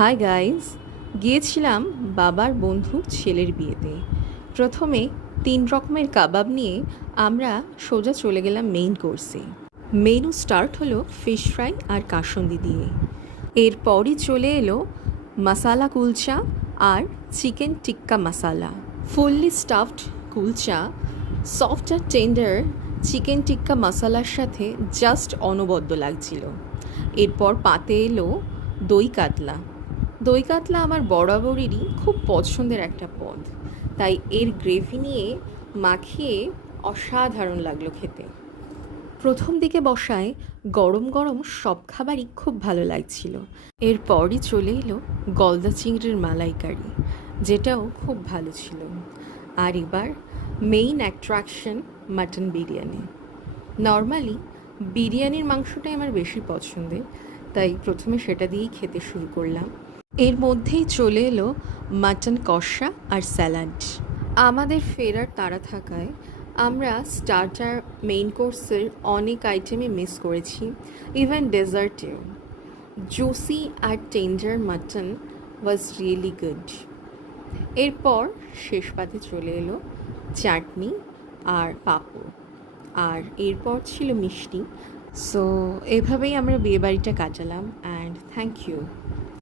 Hi guys, গিয়েছিলাম বাবার বন্ধু ছেলের বিয়েতে। প্রথমে 3 রকমের কাবাব নিয়ে আমরা সোজা চলে গেলাম মেইন কোর্সে। মেনু স্টার্ট হলো ফিশ ফ্রাই আর কাসুন্দি দিয়ে। এরপরই চলে এলো মশালা কুলচা আর চিকেন টিক্কা মশালা। ফুললি স্টাফড কুলচা, সফট আর টেন্ডার চিকেন টিক্কা মশালার সাথে জাস্ট অনবদ্য লাগছিল। এরপর পাতে এলো দই কাতলা। দই কাতলা আমার বরাবরেরই খুব পছন্দের একটা পদ, তাই এর গ্রেভি নিয়ে মাখিয়ে অসাধারণ লাগলো খেতে। প্রথম দিকে বসায় গরম গরম সব খাবারই খুব ভালো লাগছিল। এরপরই চলে এলো গলদা চিংড়ির মালাইকারি, যেটাও খুব ভালো ছিল। আর এবার main attraction mutton biryani. Normally বিরিয়ানির মাংসটাই আমার বেশি পছন্দের, তাই প্রথমে সেটা দিয়েই খেতে শুরু করলাম। এর মধ্যেই চলে এলো মাটন কষা আর স্যালাড। আমাদের ফেরার তাড়া থাকায় আমরা স্টার্টার, মেইন কোর্সের অনেক আইটেমই মিস করেছি, ইভেন ডেজার্টেও। জুসি আর tender mutton was really good. এরপর শেষ পাতে চলে এলো চাটনি আর পাঁপড়, আর এরপর ছিল মিষ্টি। সো এভাবেই আমরা বিয়েবাড়িটা কাটালাম, অ্যান্ড থ্যাংক ইউ।